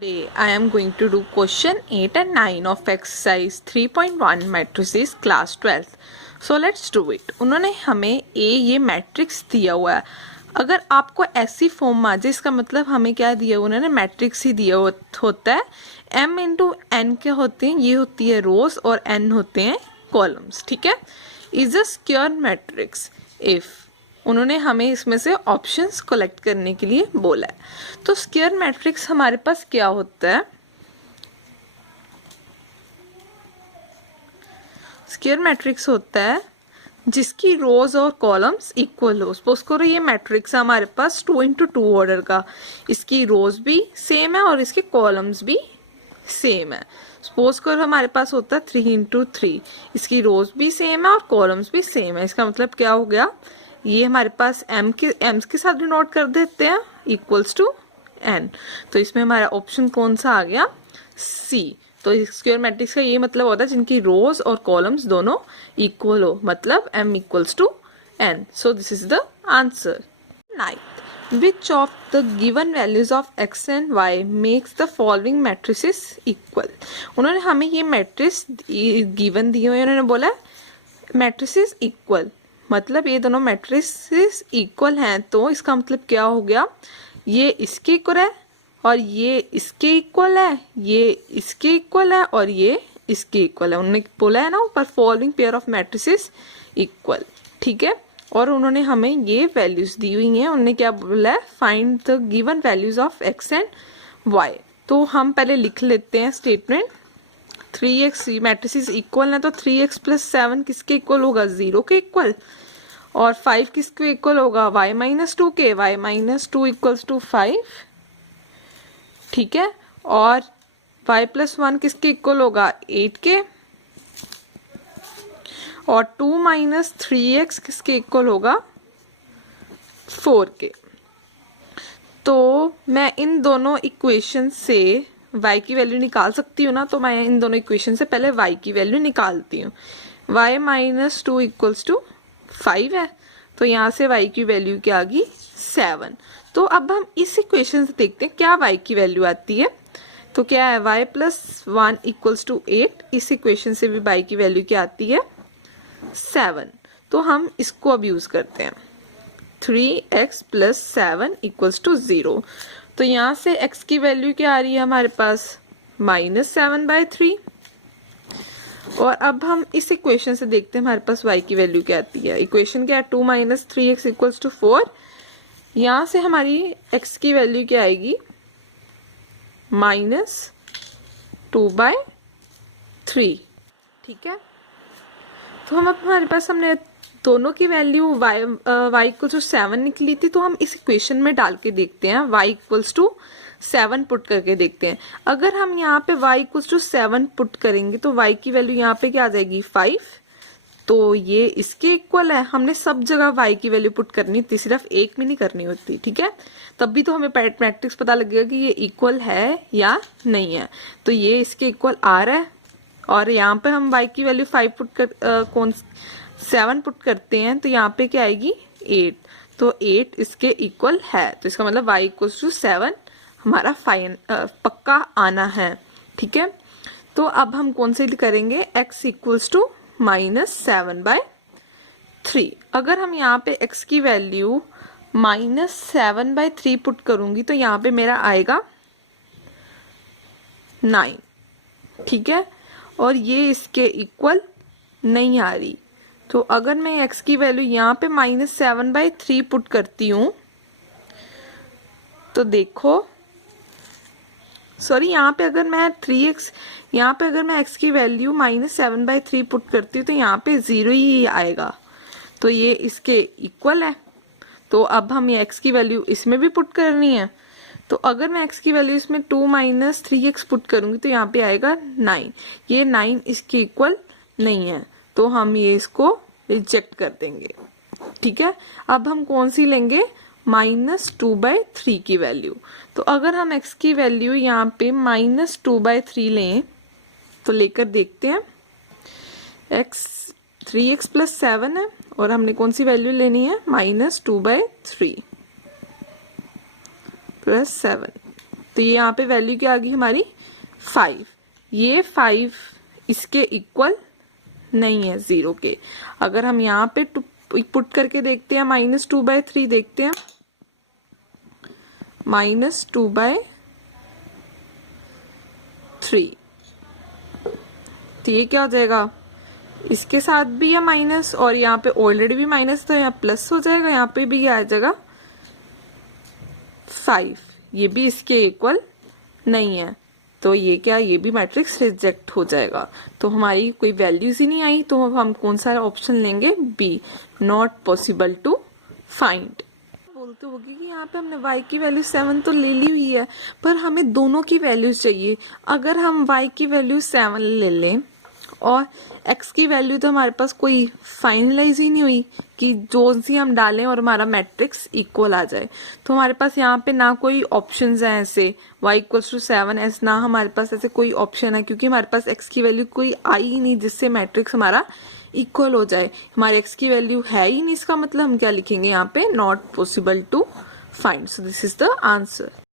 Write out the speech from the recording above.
Today I am going to do question 8 and 9 of exercise 3.1 matrices class 12th. So let's do it. उन्होंने हमें ये matrix दिया हुआ है. अगर आपको ऐसी फॉर्म आ जाए इसका मतलब हमें क्या दिया, उन्होंने मैट्रिक्स ही दिया होता है. m इंटू एन क्या होते हैं, ये होती है रोज और n होते हैं कॉलम्स. ठीक है. Is a square matrix if उन्होंने हमें इसमें से ऑप्शंस कलेक्ट करने के लिए बोला है. तो स्क्वायर मैट्रिक्स हमारे पास क्या होता है, स्क्वायर मैट्रिक्स होता है जिसकी रोज और कॉलम्स इक्वल हो. सपोज करो ये मैट्रिक्स है हमारे पास 2 इंटू 2 ऑर्डर का, इसकी रोज भी सेम है और इसके कॉलम्स भी सेम है. सपोज करो हमारे पास होता है 3 इंटू 3, इसकी रोज भी सेम है और कॉलम्स भी सेम है. इसका मतलब क्या हो गया, ये हमारे पास m के साथ डिनोट कर देते हैं इक्वल्स टू n. तो इसमें हमारा ऑप्शन कौन सा आ गया, C. तो स्क्वायर मैट्रिक्स का ये मतलब होता है जिनकी रोज और कॉलम्स दोनों इक्वल हो, मतलब m equals to n. So this is the answer. 9th, which of the given values of x and y makes the following matrices equal. उन्होंने हमें ये मैट्रिक्स गिवन दिए हुए, उन्होंने बोला मैट्रिसेस इक्वल, मतलब ये दोनों मैट्रिसेस इक्वल हैं. तो इसका मतलब क्या हो गया, ये इसके इक्वल है और ये इसके इक्वल है, ये इसके इक्वल है और ये इसके इक्वल है. उन्होंने बोला है ना ऊपर following pair of matrices equal. ठीक है. और उन्होंने हमें ये वैल्यूज दी हुई हैं. उन्होंने क्या बोला है, find the given values of x and y. तो हम पहले लिख लेते हैं स्टेटमेंट. 3x मैट्रिसेस इक्वल है तो 3x प्लस 7 किसके इक्वल होगा, 0 के इक्वल. और 5 किसके इक्वल होगा, y माइनस 2 के. y minus 2 equals to 5. ठीक है. और y प्लस 1 किसके इक्वल होगा, 8 के. और 2 माइनस 3x किसके इक्वल होगा, 4 के. तो मैं इन दोनों इक्वेशन से y की वैल्यू निकाल सकती हूँ ना. तो मैं इन दोनों इक्वेशन से पहले y की वैल्यू निकालती हूँ. y माइनस 2 इक्वल्स टू 5 है, तो यहाँ से y की वैल्यू क्या आ गई, 7. तो अब हम इस इक्वेशन से देखते हैं क्या y की वैल्यू आती है. तो क्या है, y प्लस 1 इक्वल्स टू 8. इस इक्वेशन से भी y की वैल्यू क्या आती है, 7. तो हम इसको अब यूज करते हैं. 3x plus 7 equals to 0. तो यहाँ से x की वैल्यू क्या आ रही है हमारे पास, -7/3. और अब हम इस इक्वेशन से देखते हैं हमारे पास y की वैल्यू क्या आती है. इक्वेशन क्या है, 2 माइनस 3x इक्वल्स टू 4. यहाँ से हमारी x की वैल्यू क्या आएगी, -2/3. ठीक है. तो हम अब हमारे पास हमने दोनों की वैल्यू y इक्वल्स टू 7 निकली थी. तो हम इस इक्वेशन में डाल के देखते हैं, y इक्वल्स टू 7 पुट करके देखते हैं. अगर हम यहाँ पे y इक्वल्स टू 7 पुट करेंगे तो y की वैल्यू यहाँ पे क्या आ जाएगी, 5. तो ये इसके इक्वल है. हमने सब जगह y की वैल्यू पुट करनी थी, सिर्फ एक में नहीं करनी होती. ठीक है. तब भी तो हमें मैट्रिक्स पता लगेगा कि ये इक्वल है या नहीं है. तो ये इसके इक्वल आ रहा है और यहाँ पे हम y की वैल्यू 5 पुट कर 7 पुट करते हैं तो यहाँ पे क्या आएगी, 8. तो 8 इसके इक्वल है. तो इसका मतलब y इक्वल्स टू 7 हमारा पक्का आना है. ठीक है. तो अब हम कौन से करेंगे, x इक्वल्स टू -7/3. अगर हम यहाँ पे x की वैल्यू -7/3 पुट करूंगी तो यहाँ पे मेरा आएगा 9. ठीक है. और ये इसके इक्वल नहीं आ रही. तो अगर मैं x की वैल्यू यहाँ पे -7/3 पुट करती हूँ तो देखो, सॉरी यहाँ पे अगर मैं 3x, यहाँ पे अगर मैं x की वैल्यू -7/3 पुट करती हूँ तो यहाँ पे 0 ही आएगा. तो ये इसके इक्वल है. तो अब हम ये x की वैल्यू इसमें भी पुट करनी है. तो अगर मैं x की वैल्यू इसमें 2 माइनस 3x पुट करूंगी तो यहाँ पे आएगा 9. ये 9 इसके इक्वल नहीं है तो हम ये इसको रिजेक्ट कर देंगे. ठीक है. अब हम कौन सी लेंगे, -2/3 की वैल्यू. तो अगर हम x की वैल्यू यहाँ पे -2/3 लें तो लेकर देखते हैं. x 3x प्लस 7 है और हमने कौन सी वैल्यू लेनी है, -2/3 प्लस 7. तो ये यहाँ पे वैल्यू क्या आ गई हमारी 5। ये 5 इसके इक्वल नहीं है 0 के। अगर हम यहाँ पे पुट करके देखते हैं -2/3 देखते हैं, -2/3 तो ये क्या हो जाएगा, इसके साथ भी या माइनस, और यहाँ पे ऑलरेडी भी माइनस तो यहाँ प्लस हो जाएगा, यहाँ पे भी आ जाएगा 5, ये भी इसके इक्वल नहीं है, तो ये क्या, ये भी मैट्रिक्स रिजेक्ट हो जाएगा। तो हमारी कोई वैल्यूज ही नहीं आई, तो हम कौन सा ऑप्शन लेंगे, B, not possible to find. बोलते होगी कि यहाँ पे हमने y की वैल्यू 7 तो ले ली हुई है, पर हमें दोनों की वैल्यूज चाहिए। अगर हम y की वैल्यू 7 ले लें और x की वैल्यू तो हमारे पास कोई फाइनलाइज ही नहीं हुई कि जो सी हम डालें और हमारा मैट्रिक्स इक्वल आ जाए, तो हमारे पास यहाँ पे ना कोई ऑप्शंस हैं ऐसे y = 7 ऐसे, ना हमारे पास ऐसे कोई ऑप्शन है, क्योंकि हमारे पास x की वैल्यू कोई आई ही नहीं जिससे मैट्रिक्स हमारा इक्वल हो जाए। हमारे x की वैल्यू है ही नहीं, इसका मतलब हम क्या लिखेंगे यहाँ पे, not possible to find. So this is the answer.